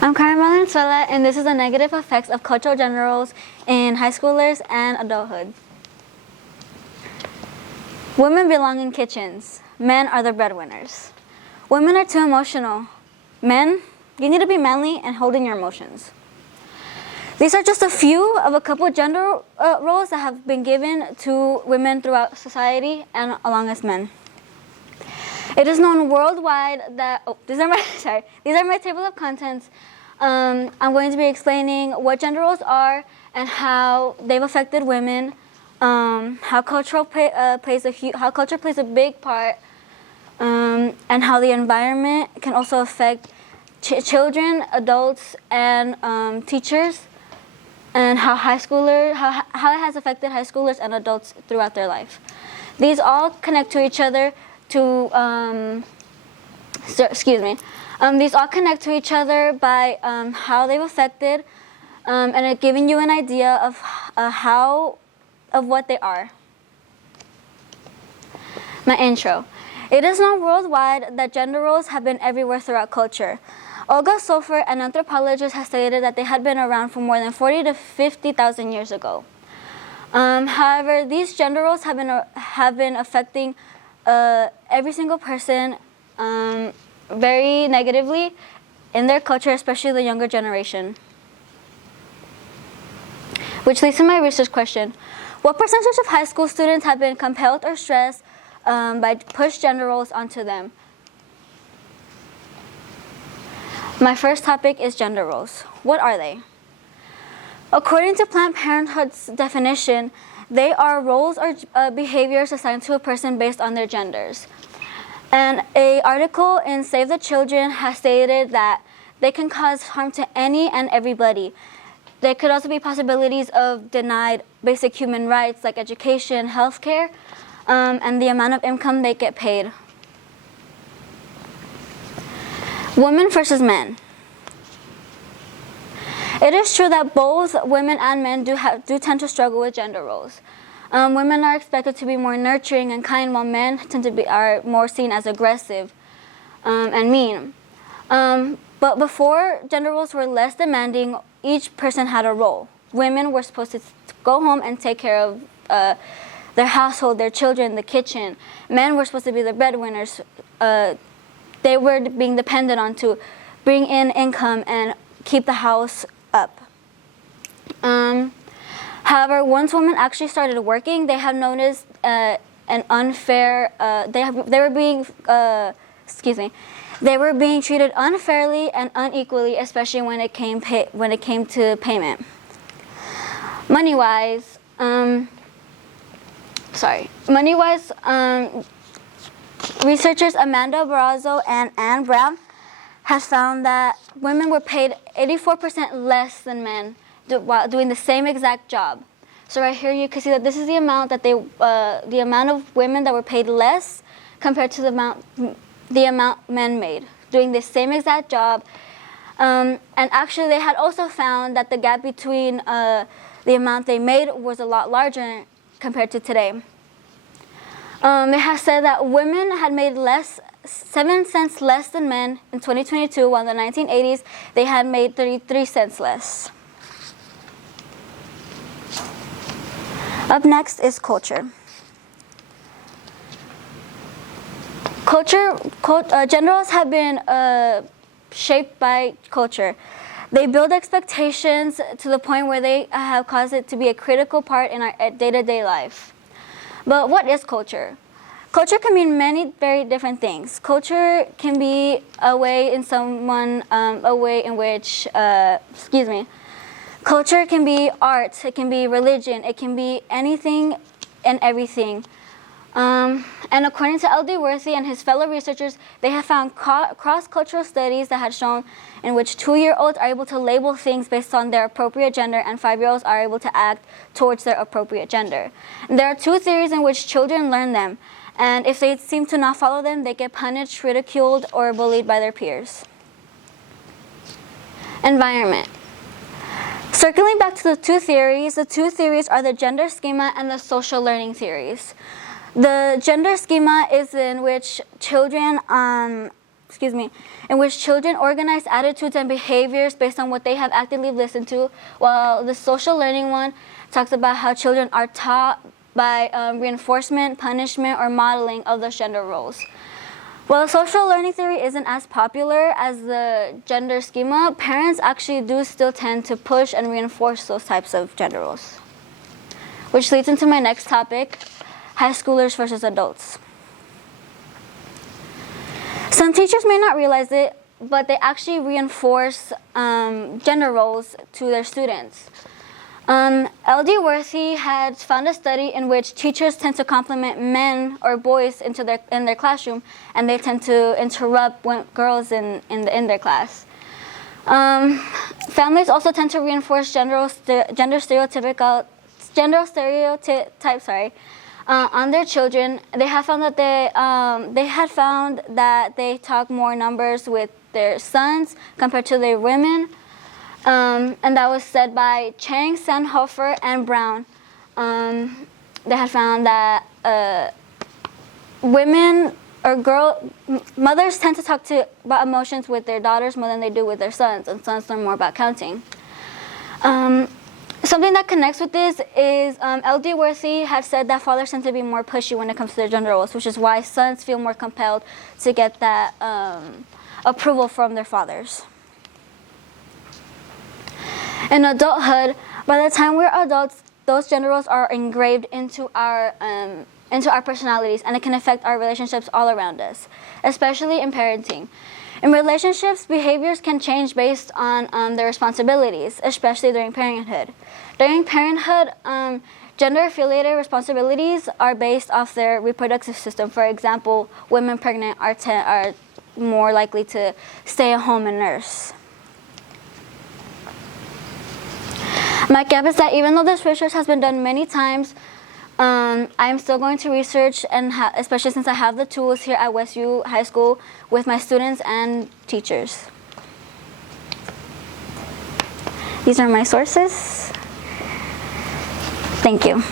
I'm Carmen and this is the negative effects of cultural gender roles in high schoolers and adulthood. Women belong in kitchens. Men are the breadwinners. Women are too emotional. Men, you need to be manly and holding your emotions. These are just a few of a couple of gender roles that have been given to women throughout society and along as men. It is known worldwide that, these are my table of contents. I'm going to be explaining what gender roles are and how they've affected women, how culture plays a big part, and how the environment can also affect children, adults, and teachers, and how how it has affected high schoolers and adults throughout their life. These all connect to each other these all connect to each other by how they've affected and it giving you an idea of what they are. My intro. It is known worldwide that gender roles have been everywhere throughout culture. Olga Sofer, an anthropologist, has stated that they had been around for more than 40 to 50,000 years ago. However, these gender roles have been affecting every single person very negatively in their culture, especially the younger generation. Which leads to my research question. What percentage of high school students have been compelled or stressed by push gender roles onto them? My first topic is gender roles. What are they? According to Planned Parenthood's definition, they are roles or behaviors assigned to a person based on their genders. And an article in Save the Children has stated that they can cause harm to any and everybody. There could also be possibilities of denied basic human rights like education, healthcare, and the amount of income they get paid. Women versus men. It is true that both women and men do tend to struggle with gender roles. Women are expected to be more nurturing and kind, while men are more seen as aggressive and mean. But before gender roles were less demanding, each person had a role. Women were supposed to go home and take care of their household, their children, the kitchen. Men were supposed to be the breadwinners. They were being dependent on to bring in income and keep the house up. However, once women actually started working, they have noticed an unfair. They were being treated unfairly and unequally, especially when it came to payment. Money-wise, researchers Amanda Barrazo and Anne Brown has found that women were paid 84% less than men while doing the same exact job. So right here you can see that this is the amount of women that were paid less compared to the amount men made doing the same exact job. And actually they had also found that the gap between the amount they made was a lot larger compared to today. They have said that women had made 7 cents less than men in 2022, while in the 1980s they had made 33 cents less. Up next is culture. Gender roles have been shaped by culture. They build expectations to the point where they have caused it to be a critical part in our day-to-day life. But what is culture? Culture can mean many very different things. Culture can be a way in which culture can be art, it can be religion, it can be anything and everything. And according to L.D. Worthy and his fellow researchers, they have found cross-cultural studies that had shown in which 2-year-olds are able to label things based on their appropriate gender and 5-year-olds are able to act towards their appropriate gender. And there are 2 theories in which children learn them, and if they seem to not follow them, they get punished, ridiculed, or bullied by their peers. Environment. Circling back to the 2 theories are the gender schema and the social learning theories. The gender schema is in which children in which children organize attitudes and behaviors based on what they have actively listened to, while the social learning one talks about how children are taught by reinforcement, punishment, or modeling of those gender roles. While the social learning theory isn't as popular as the gender schema, parents actually do still tend to push and reinforce those types of gender roles. Which leads into my next topic, high schoolers versus adults. Some teachers may not realize it, but they actually reinforce gender roles to their students. L.D. Worthy had found a study in which teachers tend to compliment men or boys in their classroom, and they tend to interrupt girls in their class. Families also tend to reinforce gender stereotypes on their children. They had found that they talk more numbers with their sons compared to their women. And that was said by Chang, Sandhofer, and Brown. They had found that mothers tend to talk about emotions with their daughters more than they do with their sons, and sons learn more about counting. Something that connects with this is L.D. Worthy had said that fathers tend to be more pushy when it comes to their gender roles, which is why sons feel more compelled to get that approval from their fathers. In adulthood, by the time we're adults, those gender roles are engraved into our personalities, and it can affect our relationships all around us, especially in parenting. In relationships, behaviors can change based on their responsibilities, especially during parenthood. During parenthood, gender-affiliated responsibilities are based off their reproductive system. For example, women pregnant are more likely to stay at home and nurse. My guess is that even though this research has been done many times, I'm still going to research, and especially since I have the tools here at Westview High School with my students and teachers. These are my sources. Thank you.